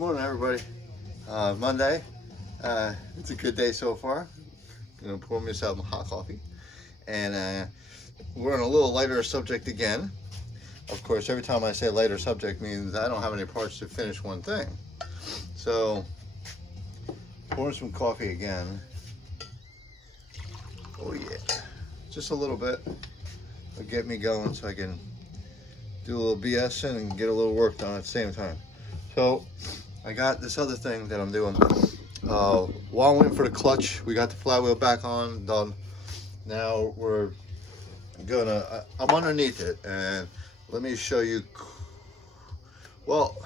Morning, everybody. Monday. It's a good day so far. I'm gonna pour myself some hot coffee, and we're on a little lighter subject again. Of course, every time I say lighter subject means I don't have any parts to finish one thing. So, pouring some coffee again. Oh yeah, just a little bit. It'll get me going so I can do a little BSing and get a little work done at the same time. So, I got this other thing that I'm doing. While I'm waiting for the clutch, we got the flywheel back on, done. Now we're gonna, I'm underneath it, and let me show you. Well,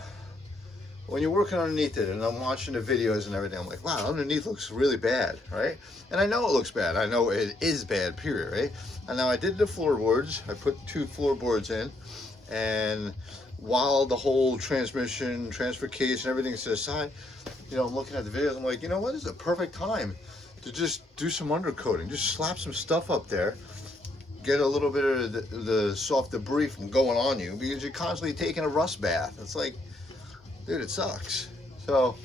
when you're working underneath it and I'm watching the videos and everything, I'm like, wow, underneath looks really bad, right? And I know it looks bad. I know it is bad, period, right? And now I did the floorboards. I put 2 floorboards in, and while the whole transmission, transfer case, and everything's to the side, you know, I'm looking at the videos, I'm like, you know what, this is a perfect time to just do some undercoating. Just slap some stuff up there, get a little bit of the soft debris from going on you, because you're constantly taking a rust bath. It's like, dude, it sucks. So,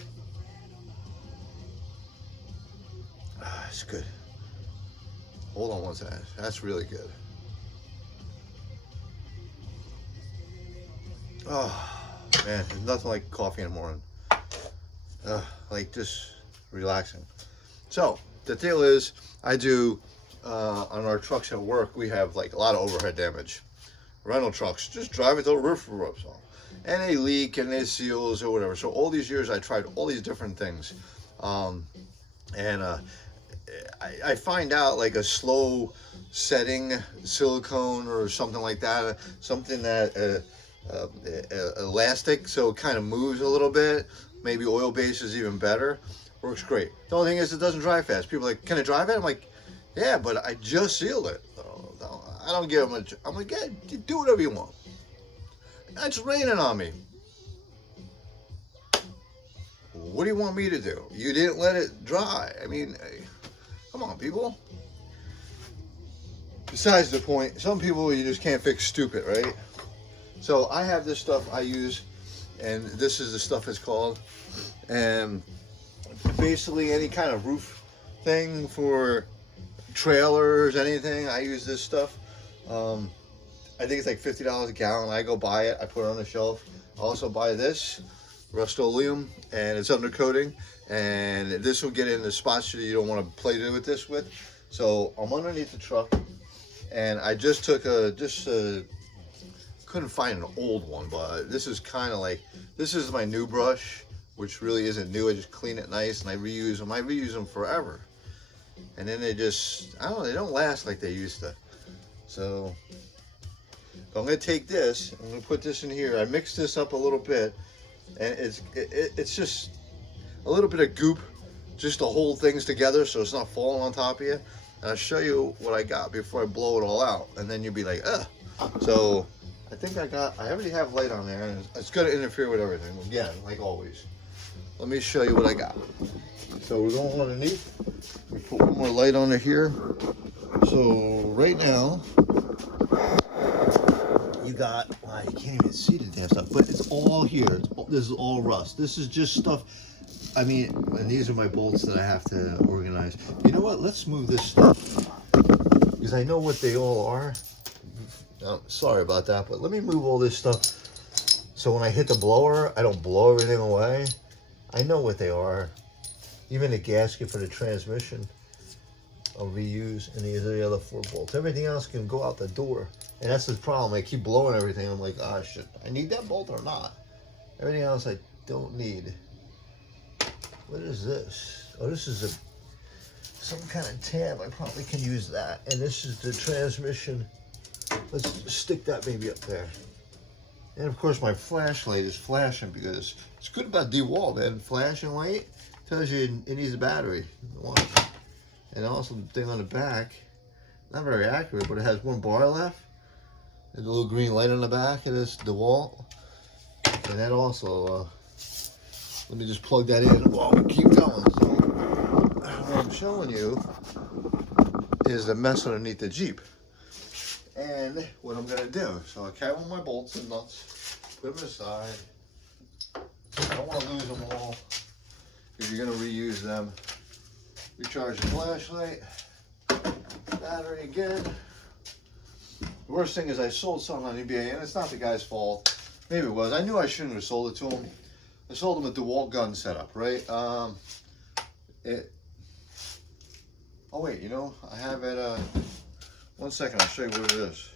it's good. Hold on one second. That's really good. Oh, man, there's nothing like coffee in the morning. Like just relaxing. So, the deal is, I do, on our trucks at work, we have like a lot of overhead damage. Rental trucks, just drive it till the roof erupts off. And they leak and they seals or whatever. So all these years I tried all these different things. I find out like a slow setting silicone or something like that, something that elastic, so it kind of moves a little bit. Maybe oil base is even better. Works great. The only thing is it doesn't dry fast. People are like, can I drive it? I'm like, yeah, but I just sealed it. I don't give them I'm like, yeah, do whatever you want. It's raining on me. What do you want me to do? You didn't let it dry. I mean, come on, people. Besides the point, some people you just can't fix stupid, right? So I have this stuff I use, and this is the stuff it's called. And basically any kind of roof thing for trailers, anything, I use this stuff. I think it's like $50 a gallon. I go buy it, I put it on the shelf. I also buy this Rust-Oleum, and it's undercoating, and this will get in the spots that you don't want to play with this with. So I'm underneath the truck, and I just took couldn't find an old one, but this is kind of like, this is my new brush, which really isn't new. I just clean it nice and I reuse them. I reuse them forever, and then they just, I don't know, they don't last like they used to. So I'm gonna take this, I'm gonna put this in here. I mixed this up a little bit, and it's just a little bit of goop just to hold things together so it's not falling on top of you. And I'll show you what I got before I blow it all out, and then you'll be like, ugh. So I think I already have light on there, and it's gonna interfere with everything again, like always. Let me show you what I got. So we're going underneath. We put one more light on it here. So right now, you got, you can't even see the damn stuff, but it's all here. This is all rust. This is just stuff, I mean, and these are my bolts that I have to organize. You know what, let's move this stuff, because I know what they all are. Sorry about that, but let me move all this stuff so when I hit the blower, I don't blow everything away. I know what they are. Even the gasket for the transmission I'll reuse, and these are the other 4 bolts. Everything else can go out the door, and that's the problem. I keep blowing everything. I'm like, oh shit, I need that bolt or not? Everything else I don't need. What is this? Oh, this is some kind of tab. I probably can use that. And this is the transmission. Let's stick that baby up there. And of course my flashlight is flashing, because it's good about DeWalt, man. Flashing light tells you it needs a battery. And also the thing on the back, not very accurate, but it has 1 bar left. There's a little green light on the back of this DeWalt. And that also, let me just plug that in while we keep going. So what I'm showing you is the mess underneath the Jeep. And what I'm gonna do, so I carry all my bolts and nuts, put them aside, I don't want to lose them all because you're going to reuse them. Recharge the flashlight, battery again. The worst thing is I sold something on eBay, and it's not the guy's fault. Maybe it was. I knew I shouldn't have sold it to him. I sold him a DeWalt gun setup, right? Oh wait, you know, I have it. 1 second, I'll show you what it is.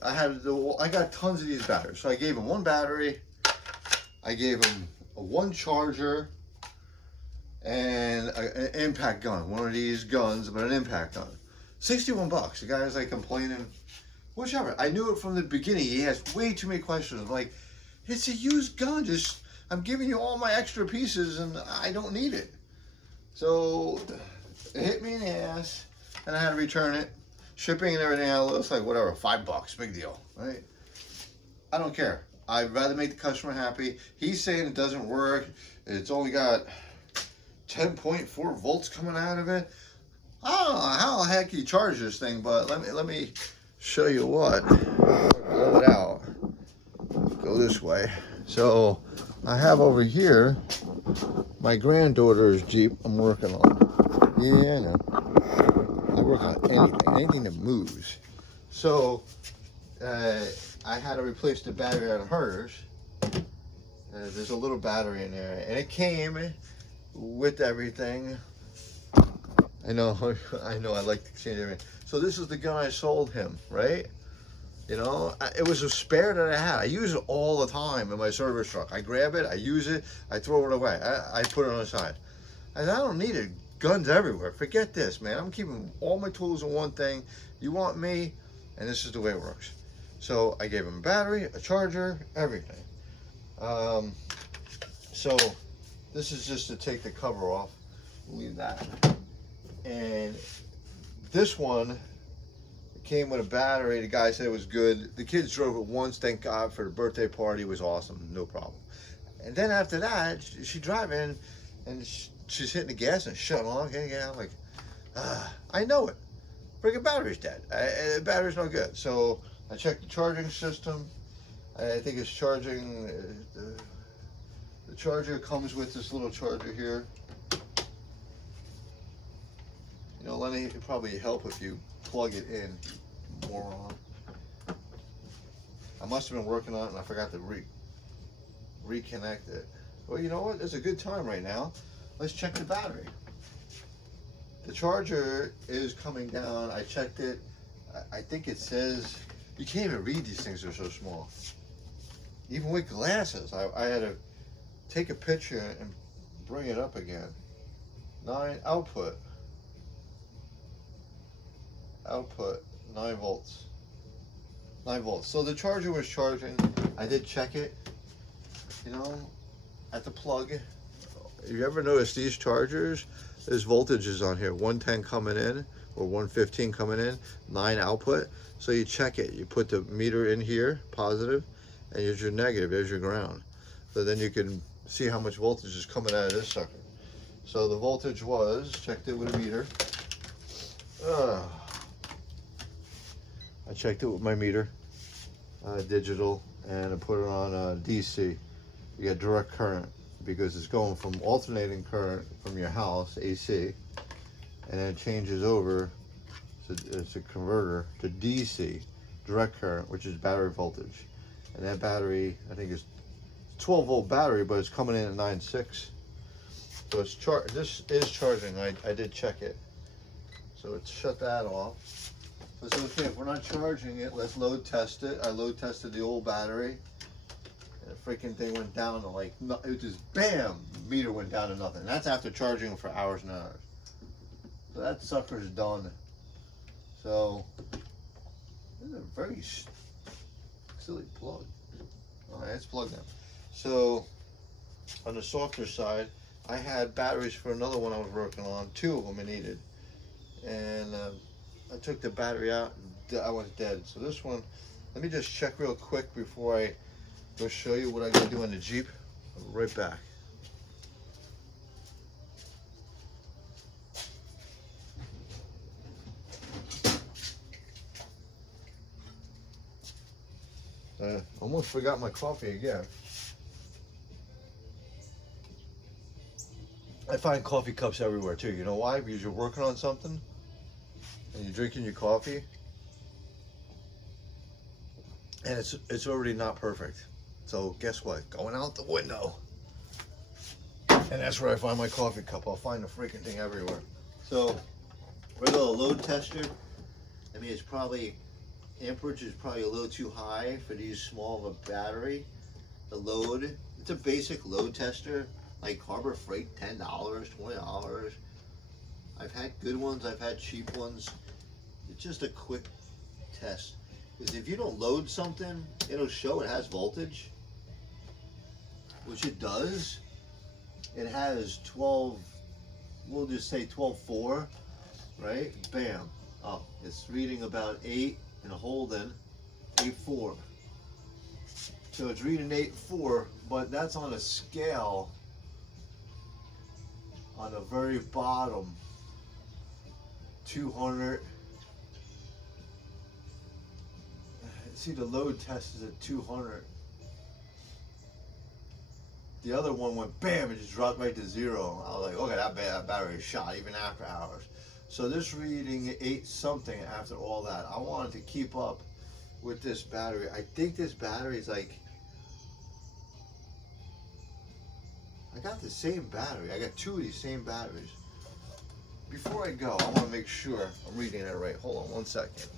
I got tons of these batteries. So I gave him one battery. I gave him one charger and an impact gun. One of these guns, but an impact gun. 61 bucks. The guy's like complaining. Whichever. I knew it from the beginning. He asked way too many questions. I'm like, it's a used gun. Just, I'm giving you all my extra pieces and I don't need it. So it hit me in the ass and I had to return it. Shipping and everything else, looks like whatever, $5, big deal, right? I don't care. I'd rather make the customer happy. He's saying it doesn't work. It's only got 10.4 volts coming out of it. I don't know how the heck you charge this thing, but let me show you what. Blow it out. Go this way. So I have over here my granddaughter's Jeep I'm working on. Yeah, I know. I work on anything that moves. So I had to replace the battery on hers. There's a little battery in there, and it came with everything. I know, I like to change everything. So this is the gun I sold him, right? You know, it was a spare that I had. I use it all the time in my service truck. I grab it, I use it, I throw it away. I put it on the side. I don't need it. Guns everywhere. Forget this, man. I'm keeping all my tools in one thing. You want me, and this is the way it works. So I gave him a battery, a charger, everything. So this is just to take the cover off. Leave that. And this one came with a battery. The guy said it was good. The kids drove it once, thank God, for the birthday party. It was awesome, no problem. And then after that, she driving, and she's hitting the gas and shutting on. Yeah, I'm like, I know it. Freaking battery's dead. The battery's no good. So I checked the charging system. I think it's charging. The charger comes with this little charger here. You know, Lenny, it'd probably help if you plug it in, moron. I must have been working on it and I forgot to reconnect it. Well, you know what? It's a good time right now. Let's check the battery. The charger is coming down. I checked it. I think it says, you can't even read these things, they're so small. Even with glasses, I had to take a picture and bring it up again. 9 output. Output 9 volts. 9 volts. So the charger was charging. I did check it, you know, at the plug. You ever notice these chargers? There's voltages on here, 110 coming in or 115 coming in, 9 output. So you check it. You put the meter in here, positive, and here's your negative, there's your ground. So then you can see how much voltage is coming out of this sucker. So the voltage was, checked it with a meter. I checked it with my meter, digital, and I put it on DC. You get direct current because it's going from alternating current from your house, AC, and then it changes over, it's a converter, to DC, direct current, which is battery voltage. And that battery, I think it's 12 volt battery, but it's coming in at 9.6. So it's this is charging, I did check it. So it's shut that off. So it's okay, if we're not charging it, let's load test it. I load tested the old battery. And the freaking thing went down to like, it just bam, meter went down to nothing. That's after charging for hours and hours. So that sucker's done. So, this is a very silly plug. Alright, it's plugged in. So, on the softer side, I had batteries for another one I was working on. 2 of them I needed. And I took the battery out and I was dead. So this one, let me just check real quick before I go show you what I gotta do on the Jeep. I'll be right back. Almost forgot my coffee again. I find coffee cups everywhere too. You know why? Because you're working on something and you're drinking your coffee and it's already not perfect. So guess what? Going out the window. And that's where I find my coffee cup. I'll find the freaking thing everywhere. So we're a load tester. I mean, it's probably, amperage is probably a little too high for these small of a battery. The load, it's a basic load tester, like Harbor Freight, $10, $20. I've had good ones, I've had cheap ones. It's just a quick test. Because if you don't load something, it'll show it has voltage, which it does. It has 12, we'll just say 12.4, right? Bam. Oh, it's reading about 8 and holding 8.4. So it's reading 8.4, but that's on a scale on the very bottom, 200. See, the load test is at 200. The other one went bam, it just dropped right to 0. I was like, okay, that battery is shot even after hours. So this reading 8 something after all that. I wanted to keep up with this battery. I think this battery is like, I got the same battery. I got 2 of these same batteries. Before I go, I want to make sure I'm reading it right. Hold on one second.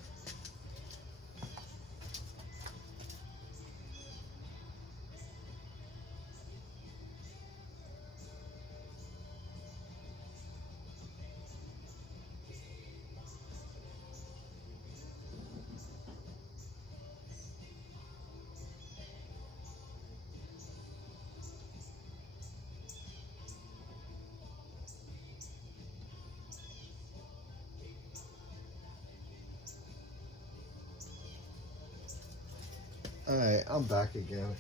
All right, I'm back again.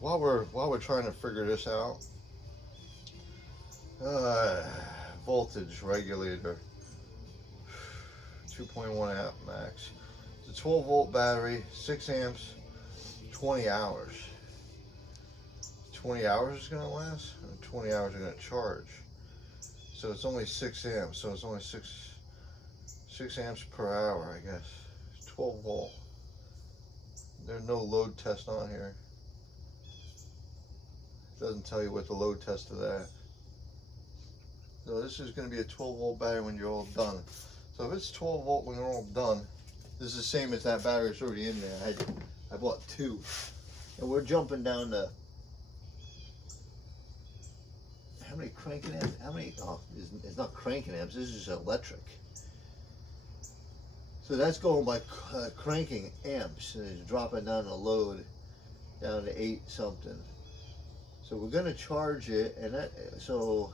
While we're trying to figure this out, voltage regulator, 2.1 amp max. It's a 12 volt battery, 6 amps, 20 hours. 20 hours is gonna last, and 20 hours are gonna charge. So it's only 6 amps. So it's only 6 amps per hour, I guess. It's 12 volt. There's no load test on here. It doesn't tell you what the load test of that. So this is going to be a 12 volt battery when you're all done. So if it's 12 volt when you're all done, this is the same as that battery that's already in there. I bought 2. And we're jumping down to, how many cranking amps? How many, oh, it's not cranking amps, this is electric. So that's going by cranking amps, and it's dropping down the load down to 8 something. So we're gonna charge it, and that, so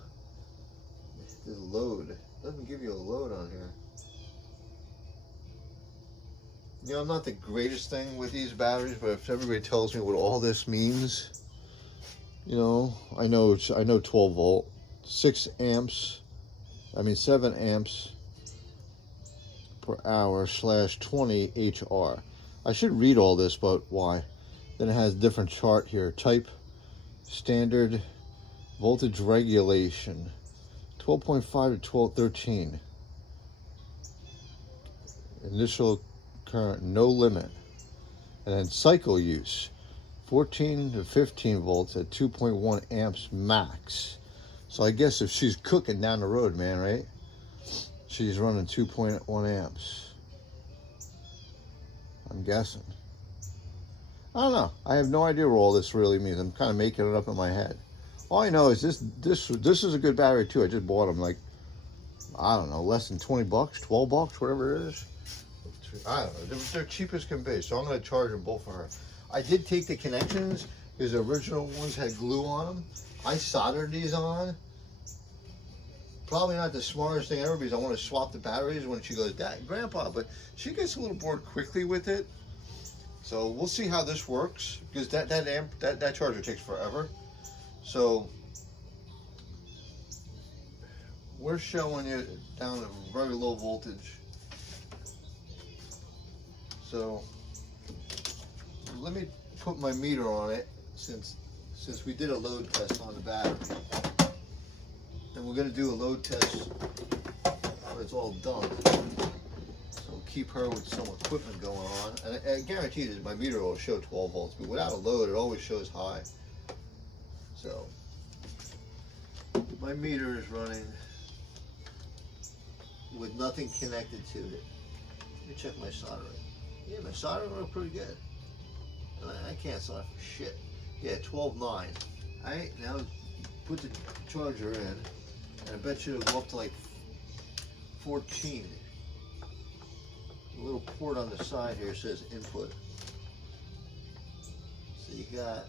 the load, it doesn't give you a load on here. You know, I'm not the greatest thing with these batteries, but if everybody tells me what all this means, you know, I know 12 volt, 6 amps, I mean 7 amps per hour / 20 HR. I should read all this, but why? Then it has different chart here. Type, standard, voltage regulation, 12.5 to 1213. Initial current, no limit. And then cycle use, 14 to 15 volts at 2.1 amps max. So I guess if she's cooking down the road, man, right? She's running 2.1 amps. I'm guessing. I don't know. I have no idea what all this really means. I'm kind of making it up in my head. All I know is this is a good battery too. I just bought them like, I don't know, less than 20 bucks, 12 bucks, whatever it is. I don't know. They're cheap as can be. So I'm going to charge them both for her. I did take the connections because the original ones had glue on them. I soldered these on. Probably not the smartest thing ever because I want to swap the batteries when she goes, Dad, Grandpa, but she gets a little bored quickly with it. So we'll see how this works because that charger takes forever. So we're showing it down at very low voltage. So let me put my meter on it since we did a load test on the battery. And we're gonna do a load test when it's all done. So keep her with some equipment going on. And I guarantee that my meter will show 12 volts, but without a load, it always shows high. So my meter is running with nothing connected to it. Let me check my soldering. Yeah, my soldering went pretty good. I can't solder for shit. Yeah, 12.9. Alright, now put the charger in, and I bet you it'll go up to like 14. The little port on the side here says input. So you got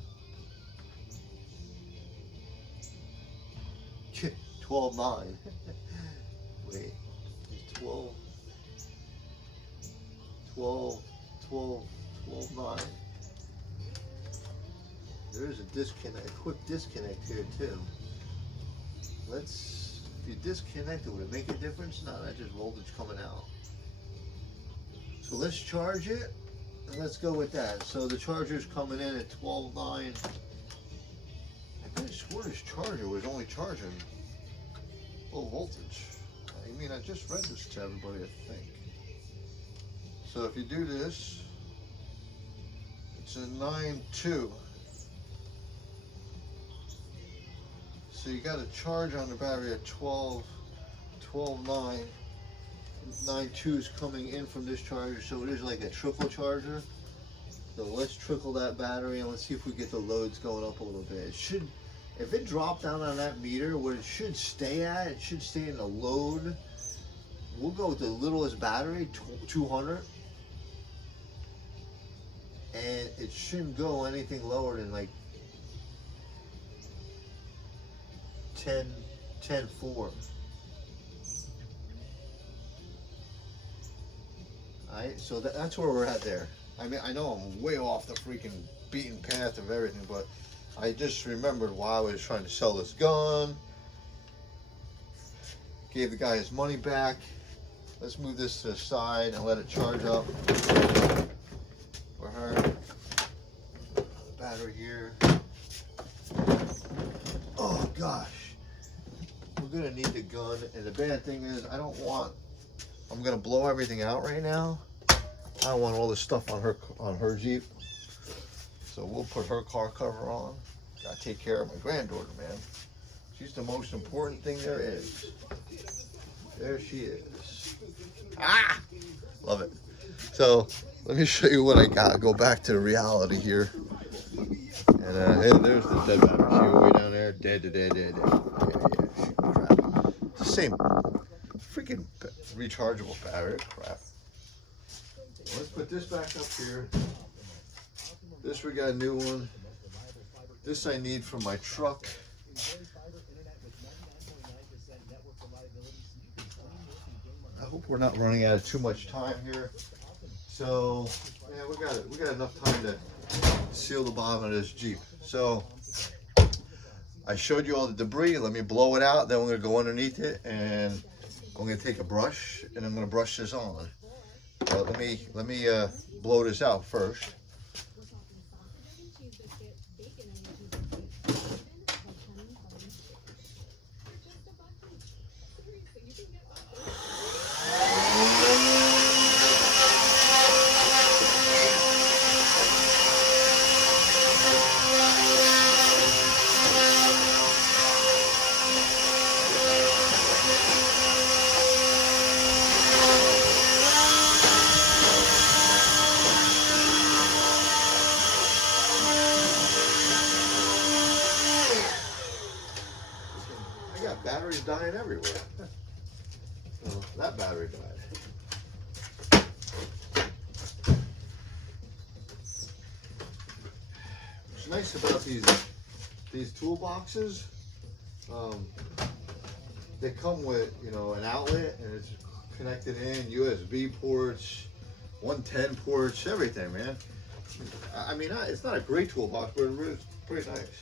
12.9. Wait, it's 12, 12.9. There is a disconnect, a quick disconnect here too. If you disconnect it, would it make a difference? No, that's just voltage coming out. So let's charge it, and let's go with that. So the charger's coming in at 12.9. I could have swore this charger was only charging low voltage. I mean, I just read this to everybody, I think. So if you do this, it's a 9.2. So you got a charge on the battery at 12.9. 9.2 is coming in from this charger, so it is like a trickle charger. So let's trickle that battery and let's see if we get the loads going up a little bit. It should, if it dropped down on that meter, what it should stay at, it should stay in the load. We'll go with the littlest battery, 200. And it shouldn't go anything lower than like 10.4. Alright, so that's where we're at there. I mean, I know I'm way off the freaking beaten path of everything, but I just remembered why I was trying to sell this gun. Gave the guy his money back. Let's move this to the side and let it charge up for her. The battery here. Oh gosh. We're gonna need the gun, and the bad thing is I'm gonna blow everything out right now. I don't want all this stuff on her Jeep. So we'll put her car cover on. Gotta take care of my granddaughter, man. She's the most important thing there is. There she is. Ah! Love it. So let me show you what I got. Go back to reality here. And hey, there's the dead battery. See her way down there? Dead. Yeah, shoot, crap. It's the same freaking rechargeable battery. Crap. Let's put this back up here. This we got a new one. This I need for my truck. I hope we're not running out of too much time here. So yeah, we got enough time to seal the bottom of this Jeep. So I showed you all the debris. Let me blow it out. Then we're gonna go underneath it, and I'm gonna take a brush and I'm gonna brush this on. Let me blow this out first. Batteries dying everywhere. So that battery died. What's nice about these toolboxes, they come with, you know, an outlet, and it's connected in, USB ports, 110 ports, everything, man. I mean, it's not a great toolbox, but it's pretty nice.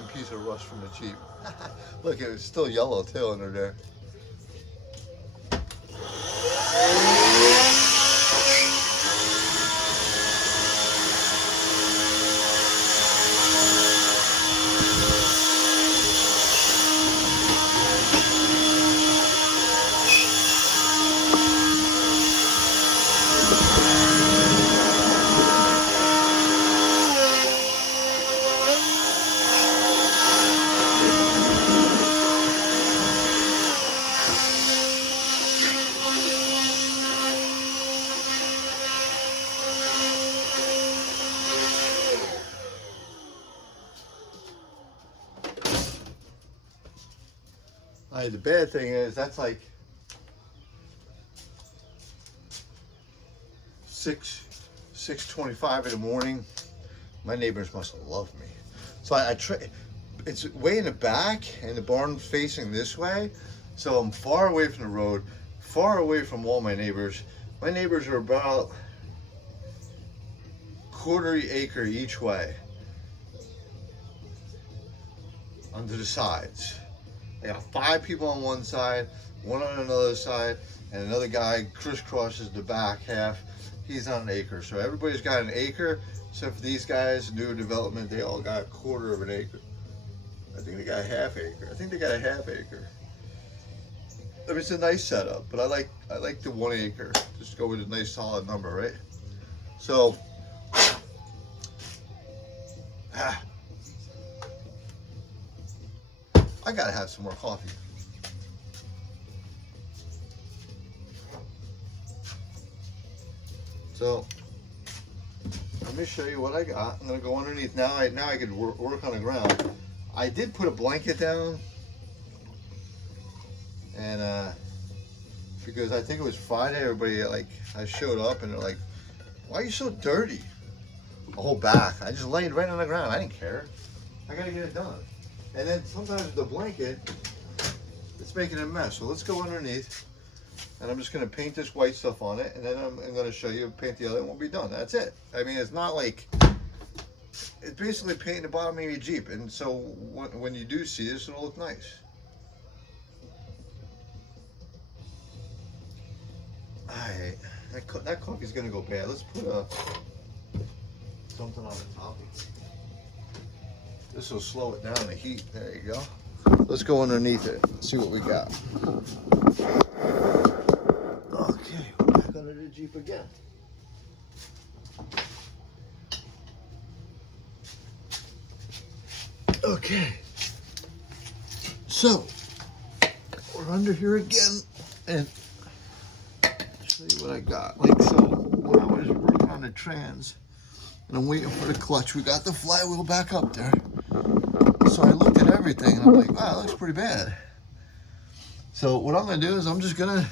prime piece of rust from the Jeep. Look, it was still yellow too under there. The bad thing is that's like 6:25 in the morning. My neighbors must love me. So I try. It's way in the back, and the barn's facing this way. So I'm far away from the road, far away from all my neighbors. My neighbors are about quarter acre each way onto the sides. I got 5 people on one side, 1 on another side, and another guy crisscrosses the back half. He's on an acre. So everybody's got an acre, except for these guys, new development, they all got a quarter of an acre. I think they got a half acre. I think they got a half acre. I mean, it's a nice setup, but I like the 1 acre. Just go with a nice solid number, right? So, I gotta have some more coffee. So let me show you what I got. I'm gonna go underneath now. I can work on the ground. I did put a blanket down, and because I think it was Friday, everybody I showed up and they're like, "Why are you so dirty?" The whole back. I just laid right on the ground. I didn't care. I gotta get it done. And then sometimes the blanket, it's making a mess. So let's go underneath, and I'm just gonna paint this white stuff on it, and then I'm gonna show you paint the other, and we'll be done. That's it. I mean, it's not like, it's basically painting the bottom of your Jeep, and so when you do see this, it'll look nice. Alright, that coffee's gonna go bad. Let's put something on the top. This will slow it down, the heat. There you go. Let's go underneath it, see what we got. Okay, we're back under the Jeep again. Okay, so we're under here again, and I'll show you what I got. So when I was working on the trans, and I'm waiting for the clutch, we got the flywheel back up there. So I looked at everything, and I'm like, wow, that looks pretty bad. So what I'm gonna do is I'm just gonna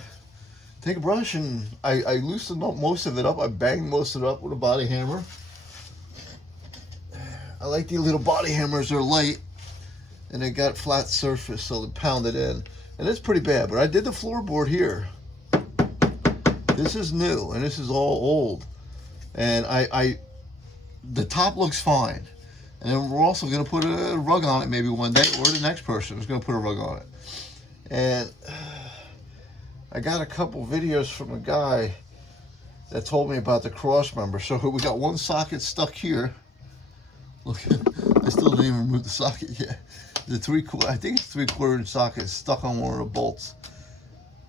take a brush, and I loosened up most of it up. I banged most of it up with a body hammer. I like these little body hammers. They're light, and they got flat surface, so they pound it in. And it's pretty bad, but I did the floorboard here. This is new, and this is all old. And the top looks fine. And then we're also going to put a rug on it maybe one day, or the next person is going to put a rug on it. And I got a couple videos from a guy that told me about the cross member. So we got one socket stuck here. Look, I still didn't even remove the socket yet. I think it's 3/4 inch socket stuck on one of the bolts.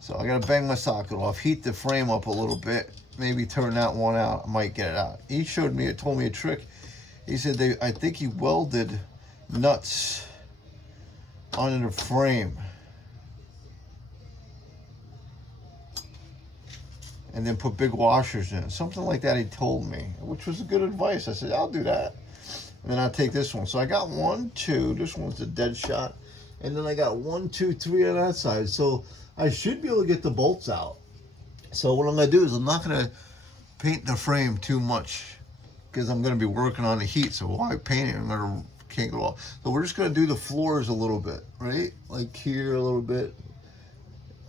So I got to bang my socket off, heat the frame up a little bit, maybe turn that one out. I might get it out. He told me a trick. He said I think he welded nuts onto the frame and then put big washers in it. Something like that he told me, which was good advice. I said, I'll do that. And then I'll take this one. So I got 1, 2. This one's the dead shot. And then I got 1, 2, 3 on that side. So I should be able to get the bolts out. So what I'm going to do is I'm not going to paint the frame too much, because I'm going to be working on the heat. So why paint it? Can't go off. So we're just going to do the floors a little bit, right? Like here a little bit.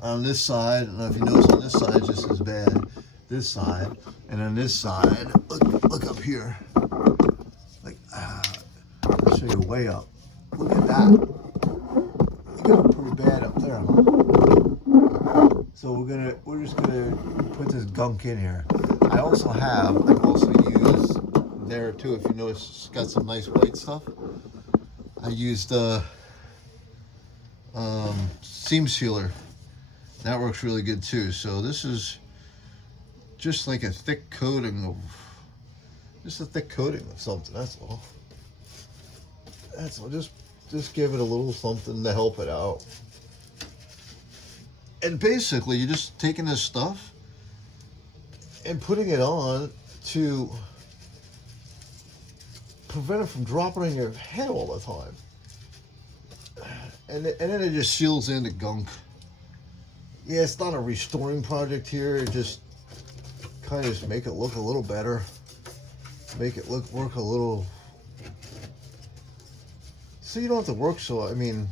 On this side, and if you notice on this side, it's just as bad. This side, and on this side, look up here. Like, I'll show you way up. Look at that. You got it pretty bad up there, huh? So we're just gonna put this gunk in here. I've also used there too, if you notice, it's got some nice white stuff. I used seam sealer. That works really good too. So this is just like a thick coating of something. That's all. Just give it a little something to help it out. And basically, you're just taking this stuff and putting it on to prevent it from dropping on your head all the time. And then it just seals in the gunk. Yeah, it's not a restoring project here. It just kind of just make it look a little better. Make it work a little. So you don't have to work so, I mean,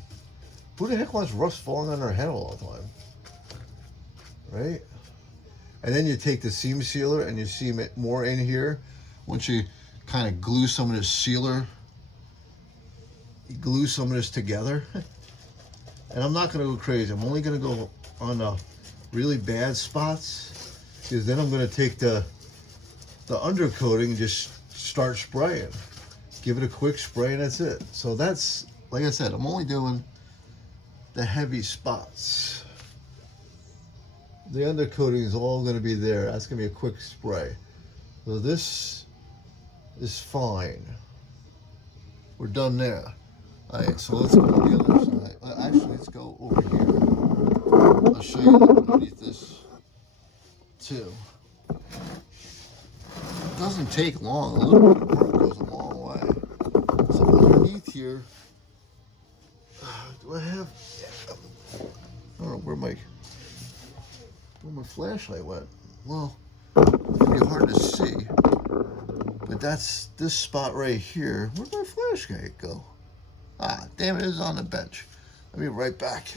who the heck wants rust falling on their head all the time? Right? And then you take the seam sealer and you seam it more in here. Once you kind of glue some of this sealer, you glue some of this together. And I'm not going to go crazy. I'm only going to go on the really bad spots, because then I'm going to take the undercoating and just start spraying. Give it a quick spray and that's it. So that's, like I said, I'm only doing the heavy spots. The undercoating is all going to be there. That's going to be a quick spray. So this is fine. We're done there. All right, so let's go to the other side. Actually, let's go over here. I'll show you underneath this too. It doesn't take long. A little bit of work goes a long way. So underneath here, do I have? I don't know where my flashlight went. Well, it'd be hard to see. But that's this spot right here. Where'd my flashlight go? Ah, damn it, it's on the bench. Let me be right back.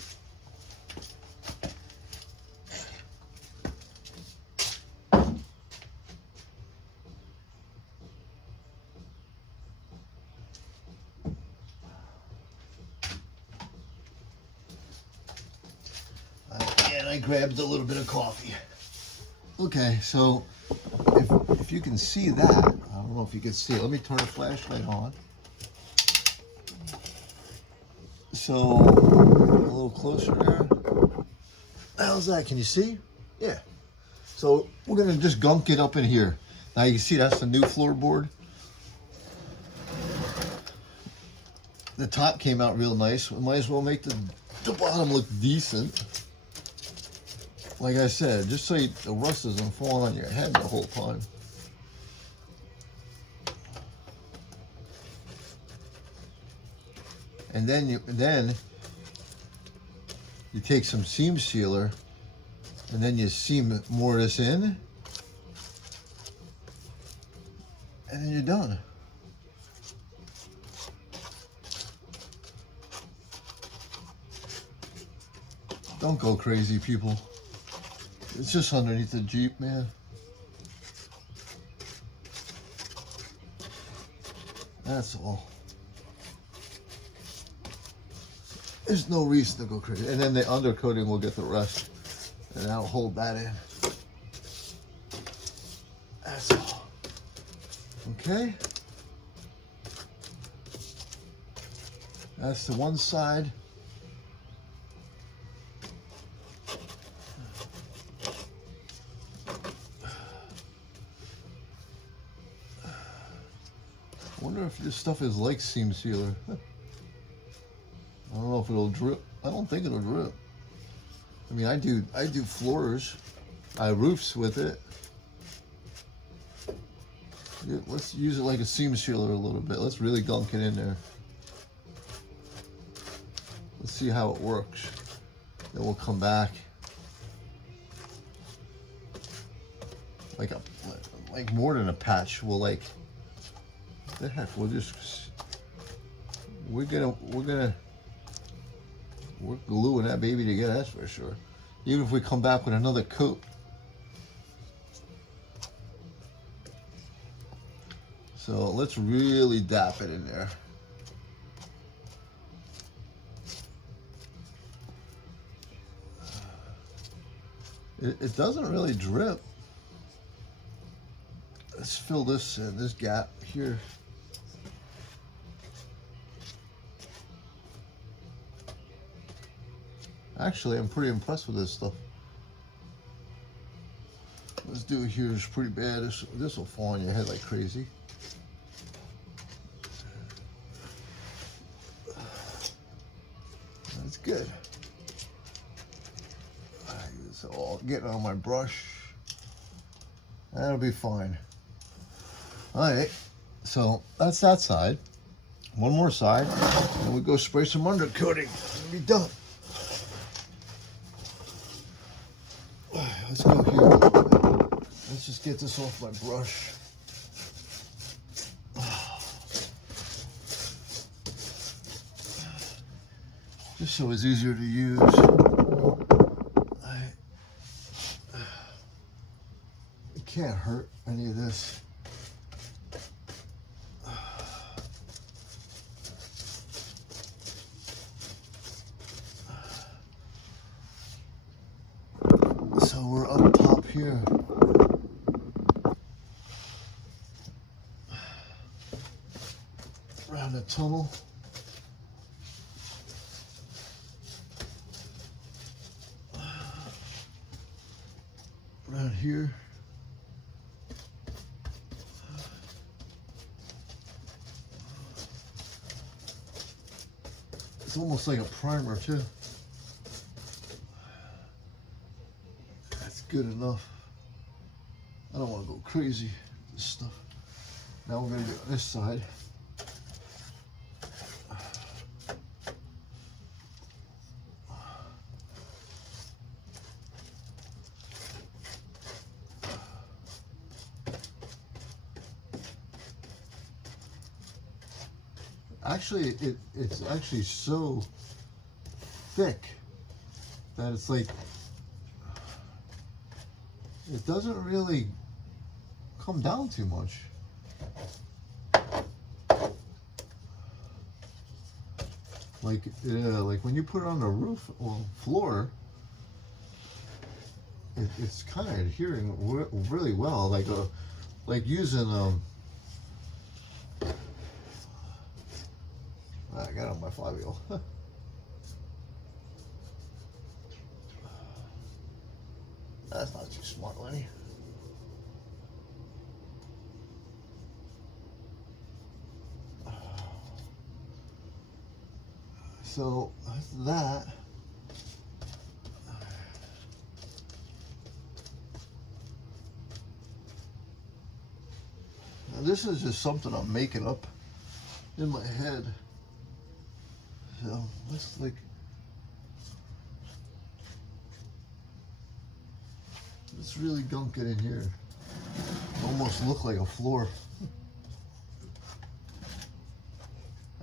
And I grabbed a little bit of coffee. Okay, so if you can see that, I don't know if you can see it. Let me turn the flashlight on. So, a little closer there. How's that? Can you see? Yeah. So, we're going to just gunk it up in here. Now, you can see that's the new floorboard. The top came out real nice. We might as well make the bottom look decent. Like I said, just so the rust isn't falling on your head the whole time. And then you take some seam sealer and then you seam more of this in, and then you're done. Don't go crazy, people. It's just underneath the Jeep, man. That's all. There's no reason to go crazy. And then the undercoating will get the rest. And that'll hold that in. That's all. Okay. That's the one side. I wonder if this stuff is like seam sealer. I don't know if it'll drip. I don't think it'll drip. I mean, I do floors, roofs with it. Yeah, let's use it like a seam sealer a little bit. Let's really gunk it in there. Let's see how it works. Then we'll come back. Like more than a patch. We'll like, the heck, we're gluing that baby together, that's for sure. Even if we come back with another coat. So let's really dap it in there. It doesn't really drip. Let's fill this gap here. Actually, I'm pretty impressed with this stuff. This dude here is pretty bad. This will fall on your head like crazy. That's good. It's all getting on my brush. That'll be fine. All right, so that's that side. One more side, and we go spray some undercoating. We'll be done. Let's go here. Let's just get this off my brush. Just so it's easier to use. It can't hurt any of this. So we're up top here. Around the tunnel. Around here. It's almost like a primer too. That's good enough. I don't want to go crazy with this stuff. Now we're going to do on this side. Actually, it's actually so thick that it's like, it doesn't really come down too much. Like when you put it on the roof or floor, it's kind of adhering really well. Like using I got it on my flywheel. That's not too smart, Lenny. So that's that. Now this is just something I'm making up in my head. So let's let's really gunk it in here. Almost look like a floor.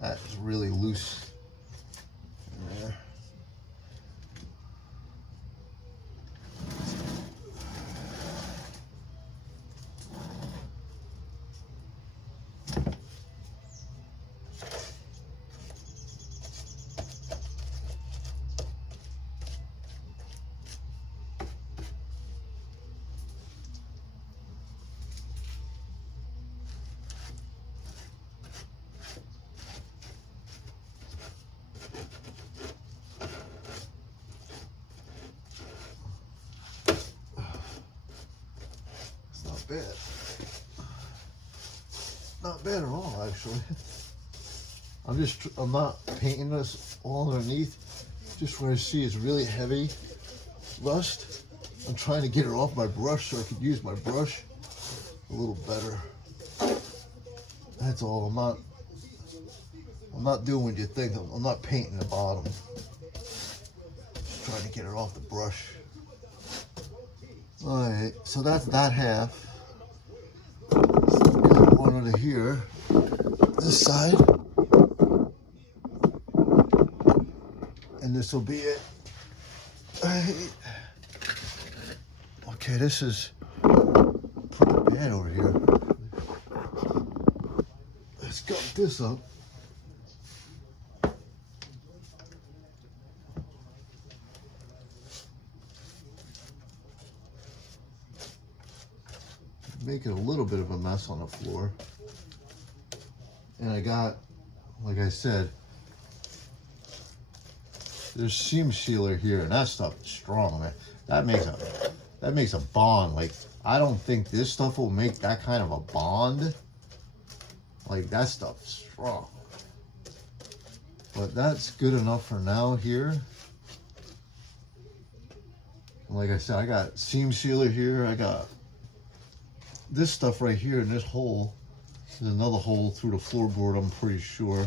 That's really loose. There. Bad. Not bad at all, actually. I'm not painting this all underneath, just where I see it's really heavy rust. I'm trying to get it off my brush so I could use my brush a little better. That's all. I'm not doing what you think. I'm not painting the bottom. Just trying to get it off the brush. Alright, so that's that half. One over here, this side, and this will be it. Okay, this is pretty bad over here. Let's gut this up. making a little bit of a mess on the floor. And I got, like I said, there's seam sealer here, and that stuff is strong, man. That makes a bond. Like, I don't think this stuff will make that kind of a bond. Like, that stuff is strong. But that's good enough for now here. Like I said, I got seam sealer here. I got this stuff right here in this hole. There's another hole through the floorboard, I'm pretty sure.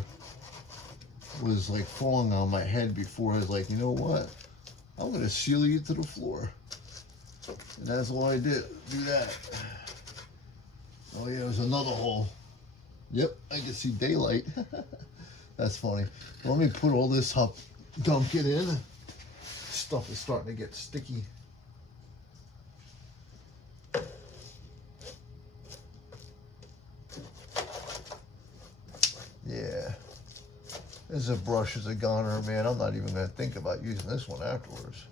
Was like falling on my head before. I was like, you know what? I'm gonna seal you to the floor. And that's all I did. Do that. Oh yeah, there's another hole. Yep, I can see daylight. That's funny. Let me put all this up, dunk it in. Stuff is starting to get sticky. Yeah. This is a brush as a goner, man. I'm not even going to think about using this one afterwards.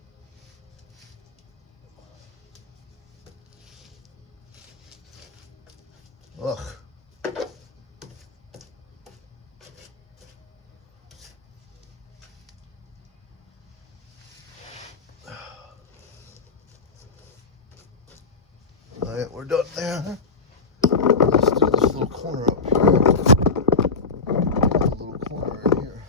Ugh. All right, we're done there. Let's do this little corner up here. A little corner in here.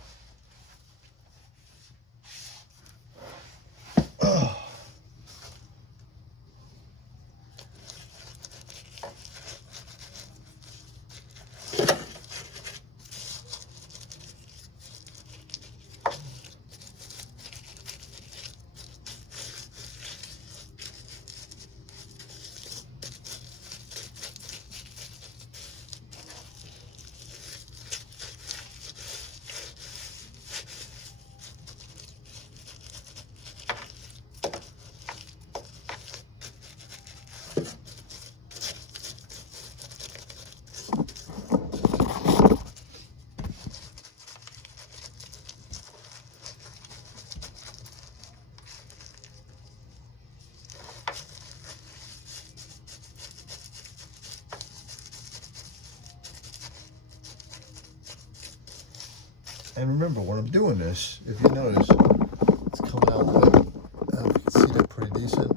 And remember, when I'm doing this, if you notice, it's coming out wet. You can see that pretty decent.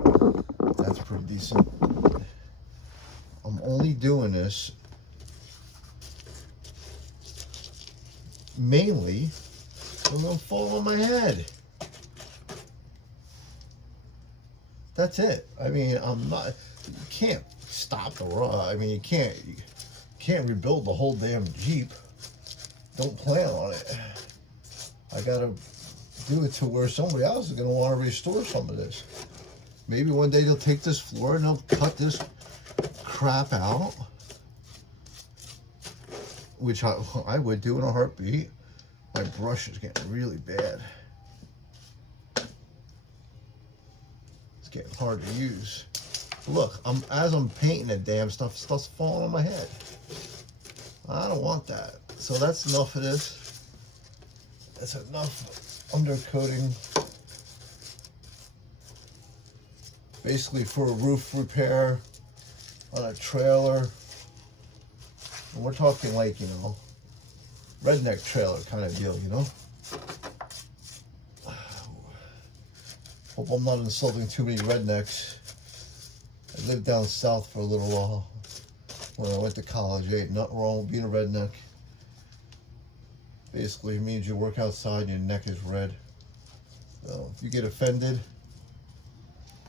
That's pretty decent. I'm only doing this mainly when it'll fall on my head. That's it. I mean, I'm not. You can't stop the raw. I mean, you can't rebuild the whole damn Jeep. Don't plan on it. I gotta do it to where somebody else is gonna want to restore some of this. Maybe one day they'll take this floor and they'll cut this crap out, which I would do in a heartbeat. My brush is getting really bad. It's getting hard to use. Look, as I'm painting the damn stuff's falling on my head. I don't want that. So that's enough of this. That's enough undercoating. Basically for a roof repair on a trailer. And we're talking like, you know, redneck trailer kind of deal, you know. Hope I'm not insulting too many rednecks. I lived down south for a little while when I went to college. Ain't nothing wrong with being a redneck. Basically, it means you work outside and your neck is red. So if you get offended,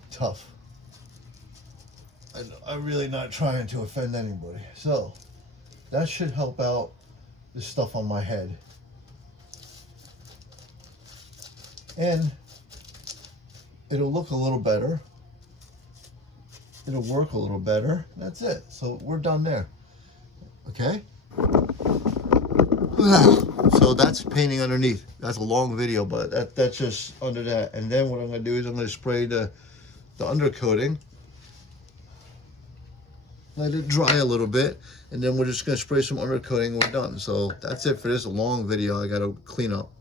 tough. I'm really not trying to offend anybody. So that should help out the stuff on my head. And it'll look a little better. It'll work a little better. That's it. So we're done there. Okay? So that's painting underneath. That's a long video, but that's just under that. And then what I'm going to do is I'm going to spray the undercoating. Let it dry a little bit. And then we're just going to spray some undercoating and we're done. So that's it for this long video I got to clean up.